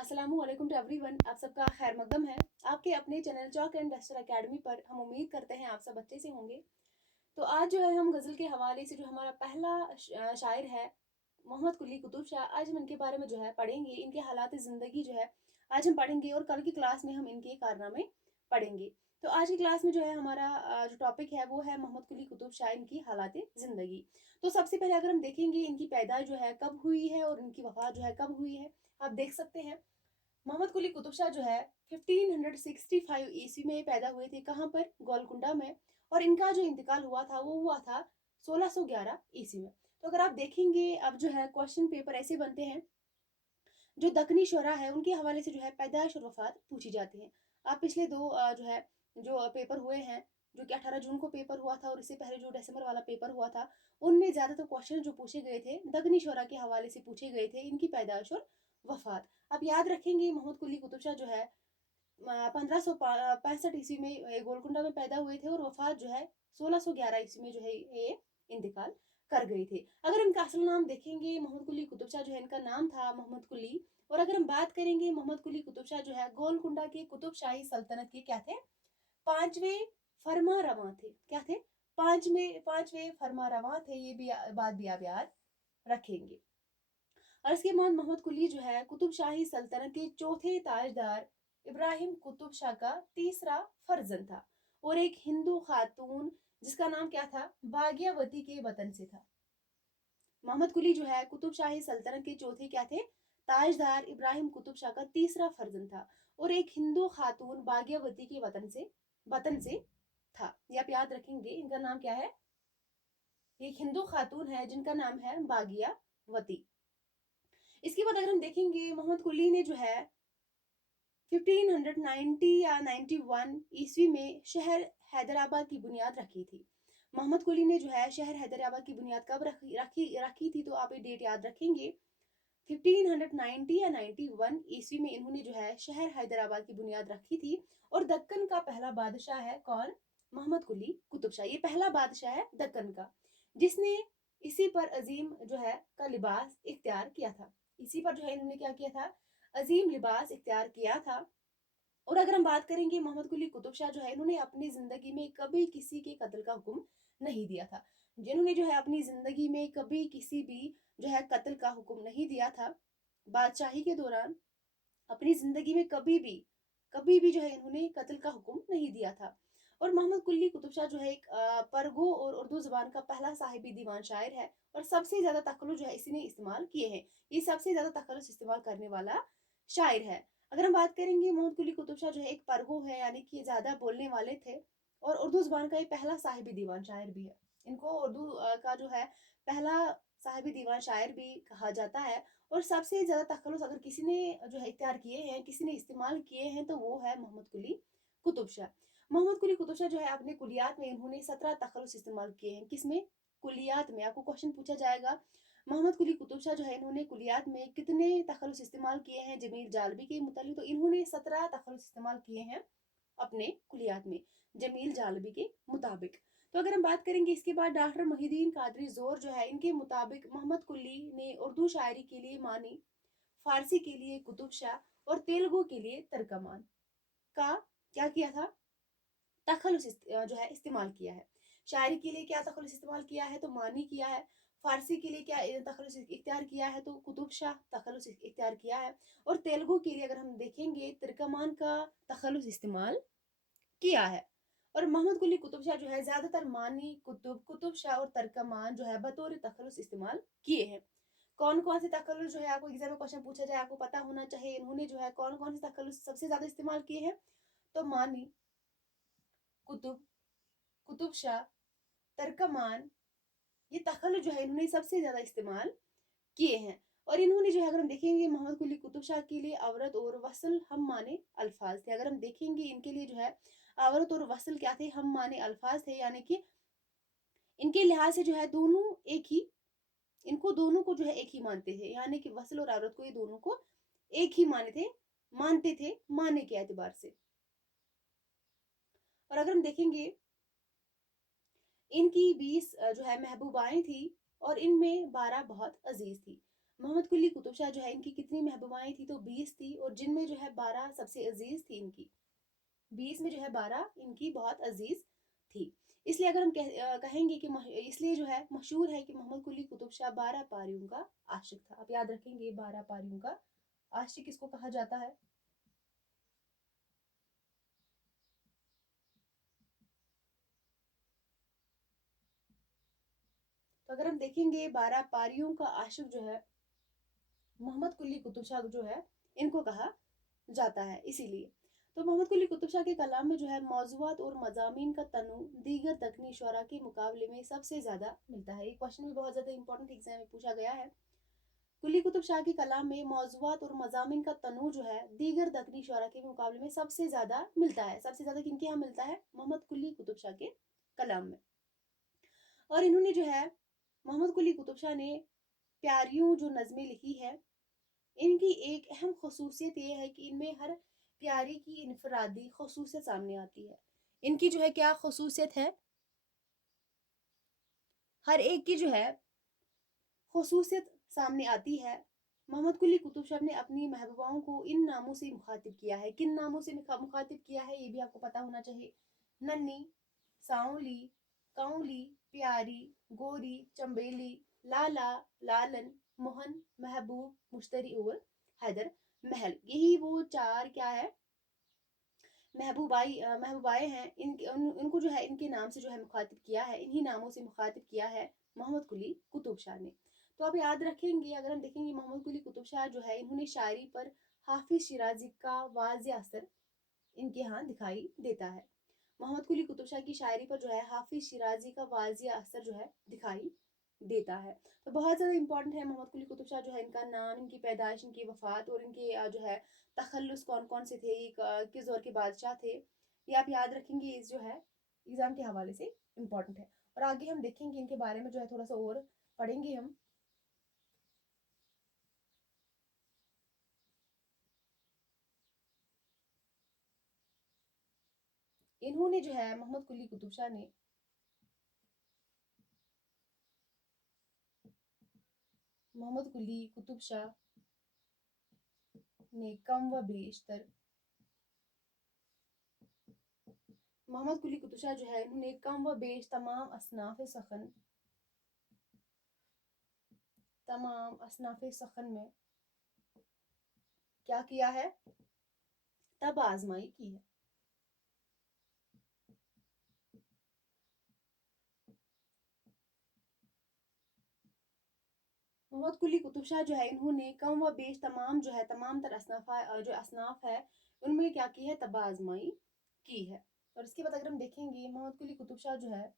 अस्सलामुअलैकुम to everyone. आप सबका खैर मकदम है आपके अपने channel chalk and duster academy पर। हम उम्मीद करते हैं आप सब अच्छे से होंगे। तो आज जो है हम गज़ल के हवाले से जो हमारा पहला शायर है मोहम्मद कुली कुतुब शाह, आज हम इनके बारे में जो है पढ़ेंगे। इनके हालात ज़िंदगी जो है आज हम पढ़ेंगे और कल की क्लास में हम इनके कारनामे पढ़ेंगे। तो आज की क्लास में जो है हमारा जो टॉपिक है वो है मोहम्मद कुली कुतुब शाह, इनकी हालात ज़िंदगी। तो सबसे पहले अगर हम देखेंगे इनकी पैदाइश जो है कब हुई है और इनकी वफ़ात जो है कब हुई है। आप देख सकते हैं मोहम्मद कुली कुतुब शाह जो है 1565 ईस्वी में पैदा हुए थे। कहाँ पर? गोलकुंडा में। और इनका जो इंतकाल हुआ था वो हुआ था 1611 ईस्वी में। तो अगर आप देखेंगे अब जो है क्वेश्चन पेपर ऐसे बनते हैं, जो दक्कनी शुरा है उनके हवाले से जो है पैदाइश और वफात पूछी जाती है। आप पिछले दो जो है जो पेपर हुए हैं, जो कि 18 जून को पेपर हुआ था और इससे पहले जो दिसंबर वाला पेपर हुआ था, उनमें ज़्यादातर क्वेश्चन जो पूछे गए थे दक्कनी शुरा के हवाले से पूछे गए थे, इनकी पैदाइश और वफात। आप याद रखेंगे मोहम्मद कुली कुतुब शाह जो है 1565 ईस्वी में गोलकुंडा में पैदा हुए थे और वफात जो है 1611 ईस्वी में जो है ये इंतकाल कर गए थे। अगर इनका असल नाम देखेंगे मोहम्मद कुली कुतुब शाह जो है इनका नाम था मोहम्मद कुली। और अगर हम बात करेंगे मोहम्मद कुली कुतुब शाह जो है गोलकुंडा के कुतुब शाही सल्तनत के क्या थे? पांचवें फरमा रवा थे। क्या थे? पांचवें फरमा रवा थे। ये भी बात भी आप याद रखेंगे। और इसके बाद मोहम्मद कुली जो है कुतुब शाही सल्तनत के चौथे ताजदार इब्राहिम कुतुब शाह का तीसरा फर्जंद था और एक हिंदू खातून जिसका नाम क्या था? भाग्यवती के वतन से था। मोहम्मद कुली जो है कुतुब शाही सल्तनत के चौथे क्या थे? ताजदार इब्राहिम कुतुब शाह का तीसरा फर्जंद था और एक हिंदू खातून भाग्यवती के वतन से था। ये आप याद रखेंगे। इनका नाम क्या है? एक हिंदू खातून है जिनका नाम है भाग्यवती। इसके बाद अगर हम देखेंगे मोहम्मद कुली ने जो है 1590 या 91 ईस्वी में शहर हैदराबाद की बुनियाद रखी थी। मोहम्मद कुली ने जो है शहर हैदराबाद की बुनियाद कब रखी थी? तो आप ये डेट याद रखेंगे। 1590 या 91 ईस्वी में इन्होंने जो है शहर हैदराबाद की बुनियाद रखी थी। और दक्कन का पहला बादशाह है कौन? मोहम्मद कुली कुतुब शाह। ये पहला बादशाह है दक्कन का जिसने इसी पर अजीम जो है का लिबास इख्तियार किया था। इसी पर जो है इन्होंने क्या किया था? अजीम लिबास इख्तियार किया था। और अगर हम बात करेंगे मोहम्मद कुली कुतुब शाह जो है इन्होंने अपनी जिंदगी में कभी किसी के कत्ल का हुक्म नहीं दिया था। जिन्होंने जो है अपनी जिंदगी में कभी किसी भी जो है कत्ल का हुक्म नहीं दिया था। बादशाही के दौरान अपनी जिंदगी में कभी भी जो है इन्होंने कत्ल का हुक्म नहीं दिया था। और मोहम्मद कुली कुतुब शाह जो है एक परगो और उर्दू जबान का पहला साहिबी दीवान शायर है और सबसे ज्यादा तखल्लुस जो है इसी ने इस्तेमाल किए हैं। ये सबसे ज्यादा तखल्लुस इस्तेमाल करने वाला शायर है। अगर हम बात करेंगे मोहम्मद कुली कुतुब शाह जो है एक परगो है, यानी कि ज्यादा बोलने वाले थे और उर्दू जबान का ये पहला साहिबी दीवान शायर भी है। इनको उर्दू का जो है पहला साहिबी दीवान शायर भी कहा जाता है। और सबसे ज्यादा तखल्लुस अगर किसी ने जो है इख्तियार किए हैं, किसी ने इस्तेमाल किए हैं, तो वो है मोहम्मद कुली कुतुब शाह। मोहम्मद कुली कुतुब शाह जो है अपने कुलियात में इन्होंने 17 तखल्लुस इस्तेमाल किए हैं। किसमें? कुलियात में। आपको क्वेश्चन पूछा जाएगा मोहम्मद कुली कुतुब शाह जो है इन्होंने कुलियात में कितने तखल्लुस इस्तेमाल किए हैं जमील जालबी के मुतालिक? तो इन्होंने 17 तखल्लुस इस्तेमाल किए हैं अपने कुलियात में जमील जालबी के मुताबिक। तो अगर हम बात करेंगे इसके बाद डॉक्टर मोहिद्दीन कादरी जोर जो है इनके मुताबिक मोहम्मद कुली ने उर्दू शायरी के लिए मानी, फारसी के लिए कुतुब शाह और तेलुगु के लिए तर्कमान का क्या किया था? तखल्लुस जो है इस्तेमाल किया है। शायरी के लिए क्या तखल्लुस इस्तेमाल किया है? तो मानी किया है। फारसी के लिए क्या तखल्लुस इख्तियार किया है? तो कुतुब शाह तखल्लुस इख्तियार किया है। और तेलुगु के लिए अगर हम देखेंगे तर्कमान का तखल्लुस इस्तेमाल किया है। और मोहम्मद कुली कुतुब शाह जो है ज्यादातर मानी, कुतुब शाह और तर्कमान जो है बतौर तखल्लुस इस्तेमाल किए हैं। कौन कौन से तखल्लुस जो है आपको एग्जाम में क्वेश्चन पूछा जाए, आपको पता होना चाहिए इन्होंने जो है कौन कौन से तखल्लुस सबसे ज्यादा इस्तेमाल किए हैं। तो मानी, कुतुब, कुतुब शाह, तर्कमान, ये तखल्लुस जो है इन्होंने सबसे ज्यादा इस्तेमाल किए हैं। और इन्होंने जो है अगर हम देखेंगे मोहम्मद कुली कुतुब शाह के लिए औरत और वसल हम माने अल्फाज थे। अगर हम देखेंगे इनके लिए जो है औरत और वसल क्या थे? हम माने अल्फाज थे, यानी कि इनके लिहाज से जो है दोनों एक ही, इनको दोनों को जो है एक ही मानते थे, यानी कि वसल और औरत को ये दोनों को एक ही मानते थे माने के एतबार से। और अगर हम देखेंगे इनकी 20 जो है महबूबाएं थी और इनमें 12 बहुत अजीज थी। मोहम्मद कुली कुतुब शाह जो है इनकी कितनी महबूबाएं थी, तो 20 थी, और जिनमें जो है 12 सबसे अजीज थी इनकी। 20 में जो है 12 इनकी बहुत अजीज थी। इसलिए अगर हम कहेंगे कि इसलिए जो है मशहूर है कि मोहम्मद कुली कुतुब शाह 12 पारियों का आशिक था। आप याद रखेंगे 12 पारियों का आशिक किसको कहा जाता है। तो अगर हम देखेंगे 12 पारियों का आशिक जो है मोहम्मद कुली कुतुब शाह जो है इनको कहा जाता है। इसीलिए तो मोहम्मद कुली कुतुब शाह के कलाम में जो है मौज़ूआत और मज़ामीन का तनु दीगर दक्कनी शुरा के मुकाबले में सबसे ज़्यादा मिलता है। ये क्वेश्चन भी बहुत ज़्यादा इंपॉर्टेंट एग्जाम में पूछा गया है। कुली कुतुब शाह के कलाम में मौज़ूआत और मज़ामीन का तनु जो है दीगर दक्कनी शुरा के मुकाबले में सबसे ज़्यादा मिलता है। सबसे ज़्यादा किनके यहाँ मिलता है? मोहम्मद कुली कुतुब शाह के कलाम में। और इन्होंने जो है मोहम्मद कुली कुतुब शाह ने प्यारियों जो नज़में लिखी है, इनकी एक अहम खसूसियत ये है कि इनमें हर प्यारी की इनफरादी खसूसियत सामने आती है। इनकी जो है क्या खसूसियत है? हर एक की जो है खसूसियत सामने आती है। मोहम्मद कुली कुतुब शाह ने अपनी महबूबाओं को इन नामों से मुखातिब किया है। किन नामों से मुखातिब किया है ये भी आपको पता होना चाहिए। नन्ही, सांवली, कांवली, प्यारी, गोरी, चंबेली, लाला, लालन, मोहन, महबूब, मुश्तरी और हैदर महल। यही वो चार क्या है महबूबाएं हैं। इनको जो है इनके नाम से जो है मुखातिब किया है, इन्हीं नामों से मुखातिब किया है मोहम्मद कुली कुतुब शाह ने। तो आप याद रखेंगे, अगर हम देखेंगे मोहम्मद कुली कुतुब शाह जो है इन्होंने शायरी पर हाफिज शिराजी का वाज़िह असर इनके यहाँ दिखाई देता है। मोहम्मद कुली कुतुब शाह की शायरी पर जो है हाफिज शिराजी का वाज़िह असर जो है दिखाई देता है। तो बहुत ज़्यादा इंपॉर्टेंट है मोहम्मद कुली कुतुब शाह जो है इनका नाम, इनकी पैदाइश, इनकी वफात और इनके जो है तखल्लुस कौन कौन से थे, किस दौर के बादशाह थे, ये आप याद रखेंगे। इस जो है एग्जाम के हवाले से इम्पॉर्टेंट है। और आगे हम देखेंगे इनके बारे में जो है थोड़ा सा और पढ़ेंगे हम। इन्होंने जो है मोहम्मद कुली कुतुब शाह ने मोहम्मद कुली कुतुब शाह ने कम व बेशतर मोहम्मद कुली कुतुब शाह जो है इन्होंने कम व बेश तमाम असनाफ सखन में क्या किया है? तब आजमाई की है। मोहम्मद कुली कुतुब शाह जो है इन्होंने कम व बेश तमाम जो है तमाम तर जो असनाफ है उनमें क्या की है? तब आजमाई की है। और इसके बाद अगर हम देखेंगे मोहम्मद कुली कुतुब शाह जो है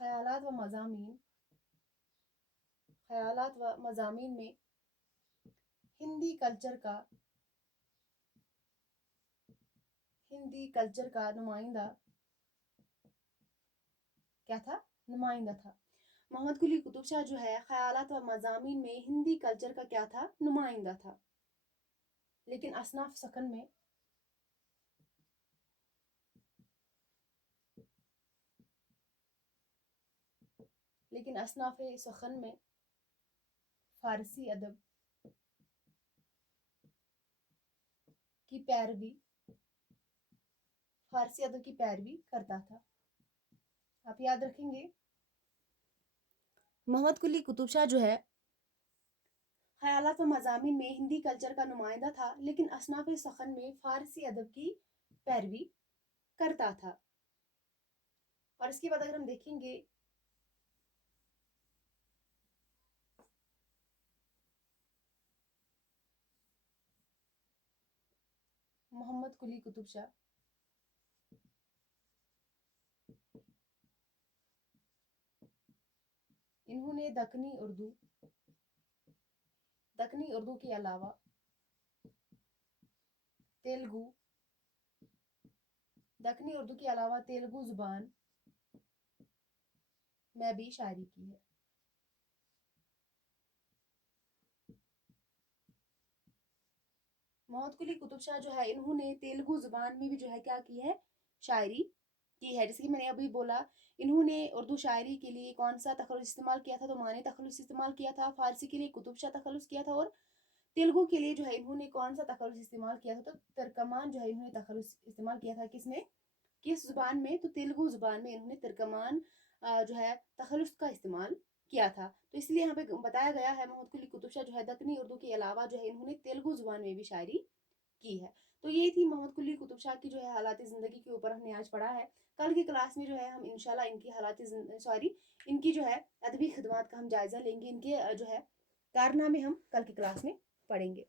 ख्यालात व मज़ामीन में हिंदी कल्चर का नुमाइंदा क्या था? नुमाइंदा था। मोहम्मद कुली कुतुब शाह जो है ख्यालात व मज़ामीन में हिंदी कल्चर का क्या था? नुमाइंदा था। लेकिन असनाफ सकन में लेकिन असनाफ सखन में फारसी अदब की पैरवी फारसी अदब की पैरवी करता था। आप याद रखेंगे मोहम्मद कुली कुतुब शाह जो है ख्यालात व मज़ामीन में हिंदी कल्चर का नुमाइंदा था, लेकिन असनाफ सखन में फारसी अदब की पैरवी करता था। और इसके बाद अगर हम देखेंगे मोहम्मद कुली कुतुब शाह इन्होंने दक्कनी उर्दू के अलावा तेलुगु जुबान में भी शायरी की है। محمد قلی قطب شاہ جو ہے انہوں نے تیلگو زبان میں بھی جو ہے کیا کی ہے، شاعری کی ہے. جیسے کہ میں نے ابھی بولا انہوں نے اردو شاعری کے لیے کون سا تخلص استعمال کیا تھا، تو معنی تخلص استعمال کیا تھا. فارسی کے لیے قطب شاہ تخلص کیا تھا، اور تیلگو کے لیے جو ہے انہوں نے کون سا تخلص استعمال کیا تھا، تو ترکمان جو ہے انہوں نے تخلص استعمال کیا تھا. کس میں، کس زبان میں، تو تیلگو زبان میں انہوں نے ترکمان جو ہے تخلص کا استعمال کیا تھا. تو اس لیے یہاں پہ بتایا گیا ہے محمد قلی قطب شاہ جو ہے دکنی اردو کے علاوہ جو ہے انہوں نے تیلگو زبان میں بھی شاعری کی ہے. تو یہ تھی محمد قلی قطب شاہ کی جو ہے حالات زندگی کے اوپر ہم نے آج پڑھا ہے. کل کی کلاس میں جو ہے ہم انشاءاللہ ان کی حالات ان کی جو ہے ادبی خدمات کا ہم جائزہ لیں گے، ان کے جو ہے کارنامے ہم کل کی کلاس میں پڑھیں گے.